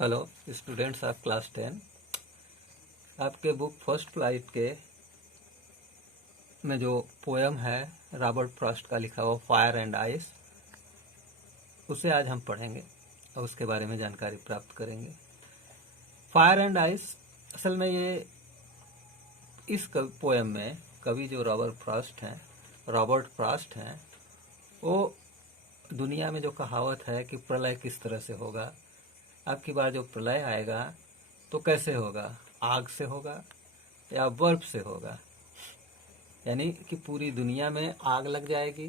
Hello students of class 10। आपके book first flight के में जो पोएम है रॉबर्ट फ्रॉस्ट का लिखा हुआ फायर एंड आइस, उसे आज हम पढ़ेंगे और उसके बारे में जानकारी प्राप्त करेंगे। फायर एंड आइस असल में ये इस पोएम में कवि जो रॉबर्ट फ्रॉस्ट हैं, वो दुनिया में जो कहावत है कि प्रलय किस तरह से होगा, अब की बार जो प्रलय आएगा तो कैसे होगा, आग से होगा या बर्फ से होगा, यानी कि पूरी दुनिया में आग लग जाएगी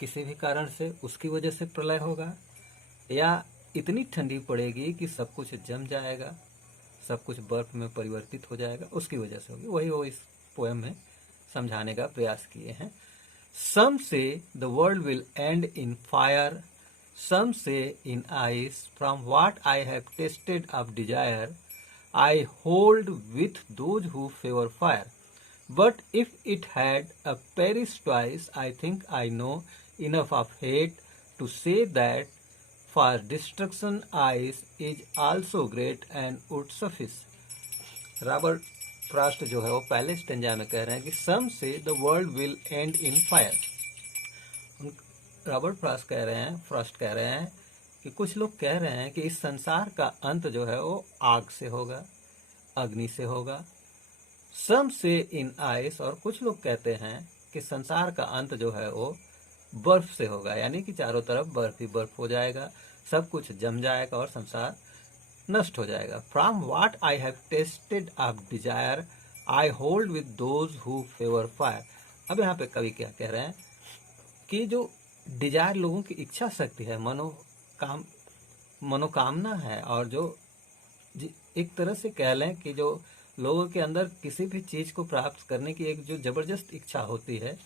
किसी भी कारण से, उसकी वजह से प्रलय होगा, या इतनी ठंडी पड़ेगी कि सब कुछ जम जाएगा, सब कुछ बर्फ में परिवर्तित हो जाएगा, उसकी वजह से होगी। वही वो इस पोएम में समझाने का प्रयास किए हैं। Some say the world will end in fire, some say in ice. From what I have tasted of desire, I hold with those who favor fire. But if it had a perish twice, I think I know enough of hate to say that for destruction ice is also great and would suffice. Robert Frost जो है वो पहले stanza में कह रहे हैं कि सम से the world will and in fire. Robert Frost कह रहे हैं कि कुछ लोग कह रहे हैं कि इस संसार का अंत जो है वो आग से होगा, अग्नि से होगा। सम से इन आइस, और कुछ लोग कहते हैं कि संसार का अंत जो है वो बर्फ से होगा, यानी कि चारों तरफ बर्फ ही बर्फ हो जाएगा, सब कुछ जम जाएगा और संसार नष्ट हो जाएगा। From what I have tasted of desire I hold with those who favour fire. अब यहाँ पे कवि क्या कह रहे हैं कि जो डिजायर लोगों की इच्छा शक्ति है, मनोकामना है, और जो एक तरह से कह लें कि जो लोगों के अंदर किसी भी चीज को प्राप्त करने की एक जो जबरदस्त इच्छा होती है,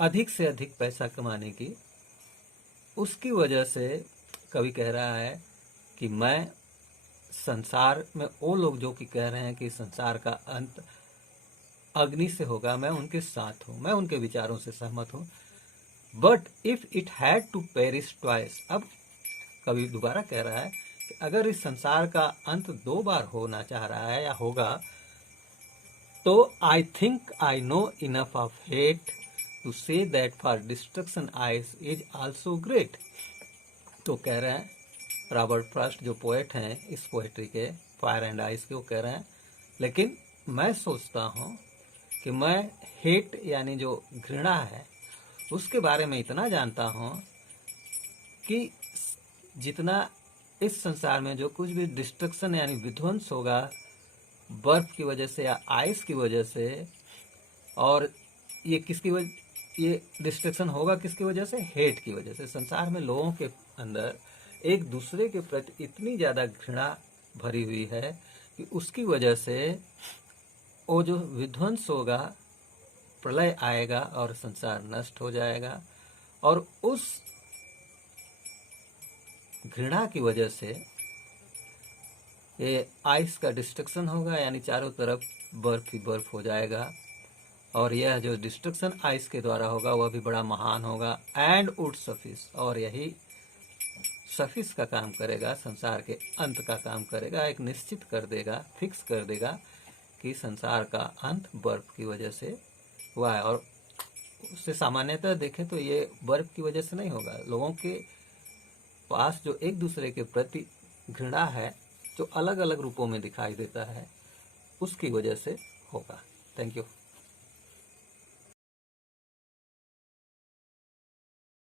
अधिक से अधिक पैसा कमाने की, उसकी वजह से कवि कह रहा है कि मैं संसार में वो लोग जो कि कह रहे हैं कि संसार का अंत अग्नि से होगा, मैं उनके साथ हूं, मैं उनके विचारों से सहमत हूं। But if it had to perish twice, अब कवि दोबारा कह रहा है कि अगर इस संसार का अंत दो बार होना चाह रहा है या होगा, तो I think I know enough of hate to say that for destruction ice is also great. तो कह रहे हैं रॉबर्ट फ्रॉस्ट जो पोएट हैं इस पोएट्री के फायर एंड आइस के, वो कह रहे हैं लेकिन मैं सोचता हूँ कि मैं हेट यानी जो घृणा है उसके बारे में इतना जानता हूँ कि जितना इस संसार में जो कुछ भी डिस्ट्रक्शन यानी विध्वंस होगा बर्फ की वजह से या आइस की वजह से, और ये डिस्ट्रक्शन होगा किसकी वजह से? हेट की वजह से। संसार में लोगों के अंदर एक दूसरे के प्रति इतनी ज्यादा घृणा भरी हुई है कि उसकी वजह से वो जो विध्वंस होगा, प्रलय आएगा और संसार नष्ट हो जाएगा, और उस घृणा की वजह से ये आइस का डिस्ट्रक्शन होगा, यानी चारों तरफ बर्फ ही बर्फ हो जाएगा, और यह जो डिस्ट्रक्शन आइस के द्वारा होगा वह भी बड़ा महान होगा। एंड वुड सफिस, और यही सफिस का काम करेगा, संसार के अंत का काम करेगा, एक निश्चित कर देगा, फिक्स कर देगा कि संसार का अंत बर्फ की वजह से हुआ है। और उससे सामान्यतः देखें तो ये बर्फ की वजह से नहीं होगा, लोगों के पास जो एक दूसरे के प्रति घृणा है जो अलग अलग रूपों में दिखाई देता है, उसकी वजह से होगा। Thank you.